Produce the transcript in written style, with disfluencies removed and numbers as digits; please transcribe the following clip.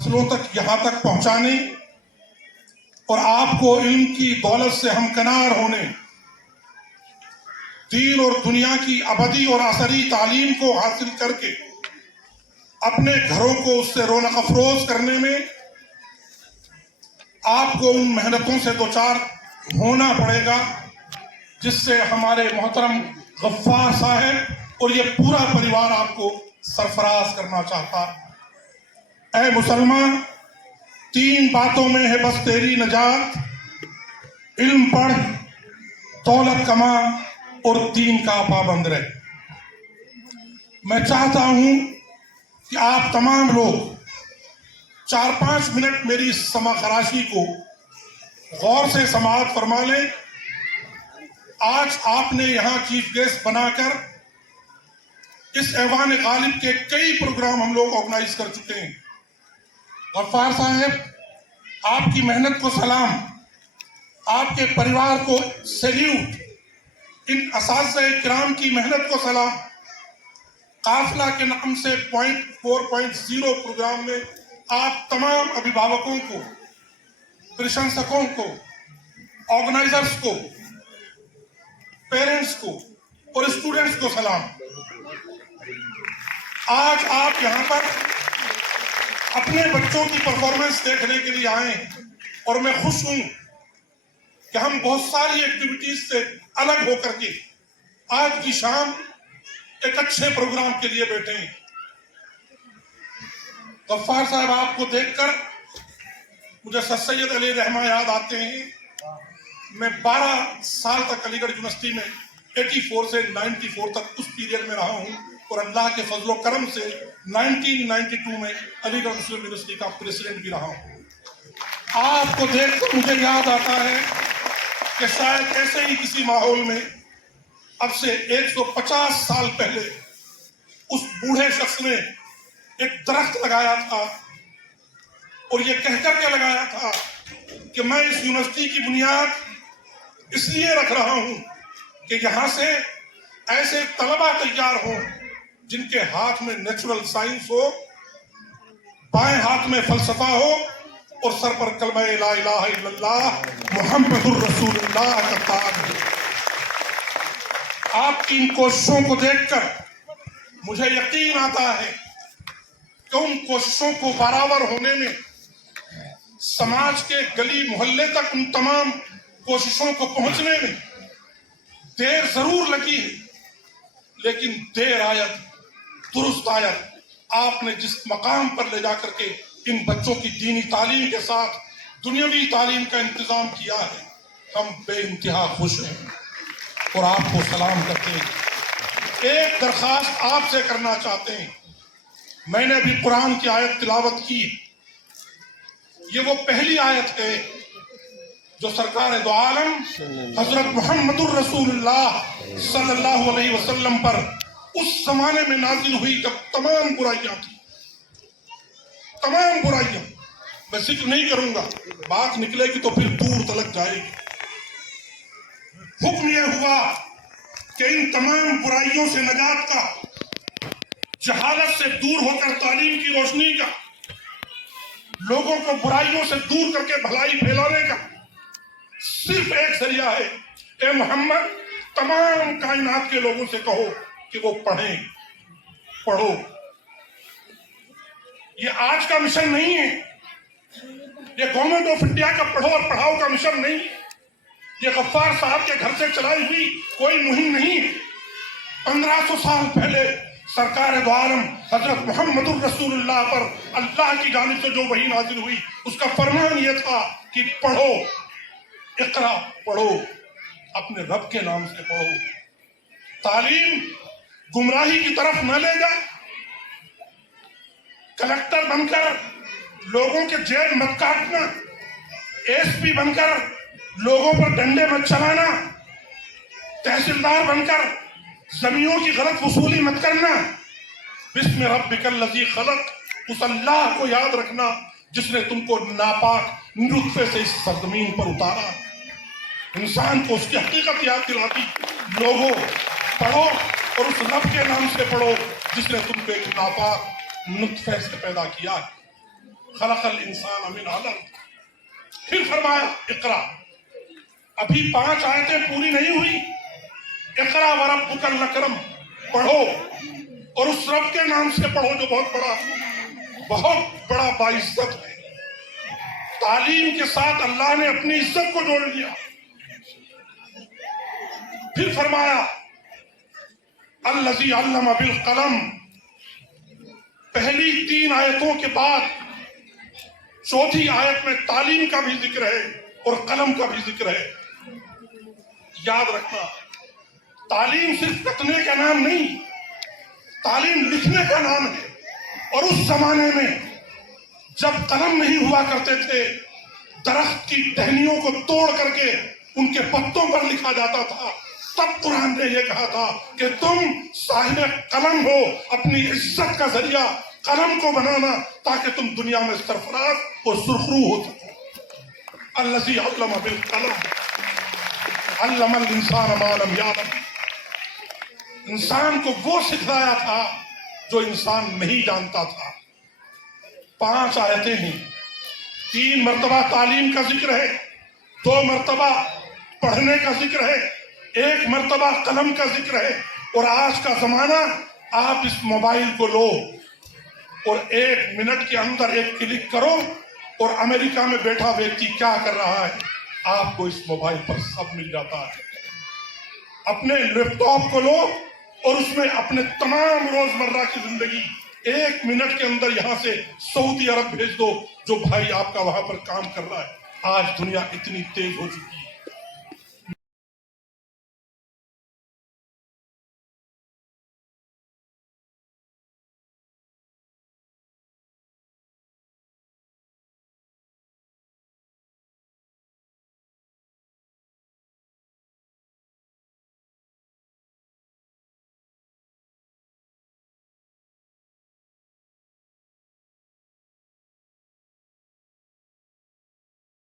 فیصلوں تک یہاں تک پہنچانے اور آپ کو علم کی دولت سے ہمکنار ہونے، دین اور دنیا کی ابدی اور اثری تعلیم کو حاصل کر کے اپنے گھروں کو اس سے رونق افروز کرنے میں آپ کو ان محنتوں سے دوچار ہونا پڑے گا جس سے ہمارے محترم غفار صاحب اور یہ پورا پریوار آپ کو سرفراز کرنا چاہتا ہے۔ اے مسلمان، 3 باتوں میں ہے بس تیری نجات، علم پڑھ، دولت کما اور دین کا پابند رہ۔ میں چاہتا ہوں کہ آپ تمام لوگ 4-5 منٹ میری اس سمع خراشی کو غور سے سماعت فرما لیں۔ آج آپ نے یہاں چیف گیسٹ بنا کر اس ایوان غالب کے کئی پروگرام ہم لوگ آرگنائز کر چکے ہیں۔ غفار صاحب، آپ کی محنت کو سلام، آپ کے پریوار کو سیلیوٹ، ان اساتذہ کرام کی محنت کو سلام۔ قافلہ کے نام سے 4.0 پروگرام میں آپ تمام ابھیبھاوکوں کو، پرشنسکوں کو، آرگنائزرز کو، پیرنٹس کو اور اسٹوڈنٹس کو سلام۔ آج آپ یہاں پر اپنے بچوں کی پرفارمنس دیکھنے کے لیے آئے ہیں اور میں خوش ہوں کہ ہم بہت ساری ایکٹیویٹیز سے الگ ہو کر کے آج کی شام ایک اچھے پروگرام کے لیے بیٹھے ہیں۔ غفار صاحب، آپ کو دیکھ کر مجھے سر سید علی رحمہ یاد آتے ہیں۔ میں 12 سال تک علی گڑھ یونیورسٹی میں 84 سے 94 تک اس پیریڈ میں رہا ہوں اور اللہ کے فضل و کرم سے 1992 میں علی گڑھ مسلم یونیورسٹی کا پریزیڈنٹ بھی رہا ہوں۔ آپ کو دیکھ کر مجھے یاد آتا ہے کہ شاید ایسے ہی کسی ماحول میں اب سے 150 سال پہلے اس بوڑھے شخص نے ایک درخت لگایا تھا اور یہ کہہ کر کے لگایا تھا کہ میں اس یونیورسٹی کی بنیاد اس لیے رکھ رہا ہوں کہ یہاں سے ایسے طلبہ تیار ہوں جن کے ہاتھ میں نیچرل سائنس ہو، بائیں ہاتھ میں فلسفہ ہو اور سر پر کلمہ لا الہ الا اللہ محمد الرسول اللہ کا تاج ہو۔ آپ کی ان کوششوں کو دیکھ کر مجھے یقین آتا ہے کہ ان کوششوں کو برابر ہونے میں، سماج کے گلی محلے تک ان تمام کوششوں کو پہنچنے میں دیر ضرور لگی ہے، لیکن دیر آیت درست آیت۔ آپ نے جس مقام پر لے جا کر کے ان بچوں کی دینی تعلیم کے ساتھ دنیاوی تعلیم کا انتظام کیا ہے، ہم بے انتہا خوش ہیں اور آپ کو سلام کرتے ہیں۔ ایک درخواست آپ سے کرنا چاہتے ہیں۔ میں نے ابھی قرآن کی آیت تلاوت کی، یہ وہ پہلی آیت ہے جو سرکار دو عالم حضرت محمد الرسول اللہ صلی اللہ علیہ وسلم پر اس زمانے میں نازل ہوئی جب تمام برائیاں تھیں، تمام برائیاں۔ میں ذکر نہیں کروں گا، بات نکلے گی تو پھر دور تلک جائے گی۔ حکم یہ ہوا کہ ان تمام برائیوں سے نجات کا، جہالت سے دور ہو کر تعلیم کی روشنی کا، لوگوں کو برائیوں سے دور کر کے بھلائی پھیلانے کا صرف ایک ذریعہ ہے۔ اے محمد، تمام کائنات کے لوگوں سے کہو کہ وہ پڑھیں، پڑھو۔ یہ آج کا مشن نہیں ہے، یہ گورنمنٹ آف انڈیا کا پڑھو اور پڑھاؤ کا مشن نہیں ہے، یہ غفار صاحب کے گھر سے چلائی ہوئی کوئی مہم نہیں ہے۔ 1500 سال پہلے سرکار دو عالم حضرت محمد الرسول اللہ پر اللہ کی جانب سے جو وحی نازل ہوئی، اس کا فرمان یہ تھا کہ پڑھو، اقرا، پڑھو، اپنے رب کے نام سے پڑھو۔ تعلیم گمراہی کی طرف نہ لے جائے، کلکٹر بن کر لوگوں کے جیب مت کاٹنا، ایس پی بن کر لوگوں پر ڈنڈے مت چلانا، تحصیلدار بن کر زمینوں کی غلط وصولی مت کرنا۔ بسم ربک الذی خلق، اس اللہ کو یاد رکھنا جس نے تم کو ناپاک نطفے سے اس سرزمین پر اتارا۔ انسان کو اس کی حقیقت یاد دلاتی۔ لوگوں، پڑھو اور اس رب کے نام سے پڑھو جس نے تم کو ایک ناپاک نطفے سے پیدا کیا ہے۔ خلق الانسان من علق. پھر فرمایا اقرا. ابھی 5 آیتیں پوری نہیں ہوئی. اقرا وربک الاکرم، پڑھو اور اس رب کے نام سے پڑھو جو بہت بڑا باعزت ہے. تعلیم کے ساتھ اللہ نے اپنی عزت کو جوڑ لیا. پھر فرمایا الذی علم بالقلم. پہلی 3 آیتوں کے بعد چوتھی آیت میں تعلیم کا بھی ذکر ہے اور قلم کا بھی ذکر ہے. یاد رکھنا، تعلیم صرف رٹنے کا نام نہیں، تعلیم لکھنے کا نام ہے. اور اس زمانے میں جب قلم نہیں ہوا کرتے تھے، درخت کی ٹہنیوں کو توڑ کر کے ان کے پتوں پر لکھا جاتا تھا. تب قرآن نے یہ کہا تھا کہ تم صاحب قلم ہو، اپنی عزت کا ذریعہ قلم کو بنانا تاکہ تم دنیا میں سرفراز اور سرخرو ہو سکو. الذی علم بالقلم علم الانسان ما لم یعلم. انسان کو وہ سکھلایا تھا جو انسان نہیں جانتا تھا. 5 آیتیں ہیں، 3 مرتبہ تعلیم کا ذکر ہے، 2 مرتبہ پڑھنے کا ذکر ہے، 1 مرتبہ قلم کا ذکر ہے. اور آج کا زمانہ، آپ اس موبائل کو لو اور 1 منٹ کے اندر ایک کلک کرو اور امریکہ میں بیٹھا ویکتی کیا کر رہا ہے آپ کو اس موبائل پر سب مل جاتا ہے. اپنے لیپ ٹاپ کو لو اور اس میں اپنے تمام روزمرہ کی زندگی 1 منٹ کے اندر یہاں سے سعودی عرب بھیج دو جو بھائی آپ کا وہاں پر کام کر رہا ہے. آج دنیا اتنی تیز ہو چکی ہے.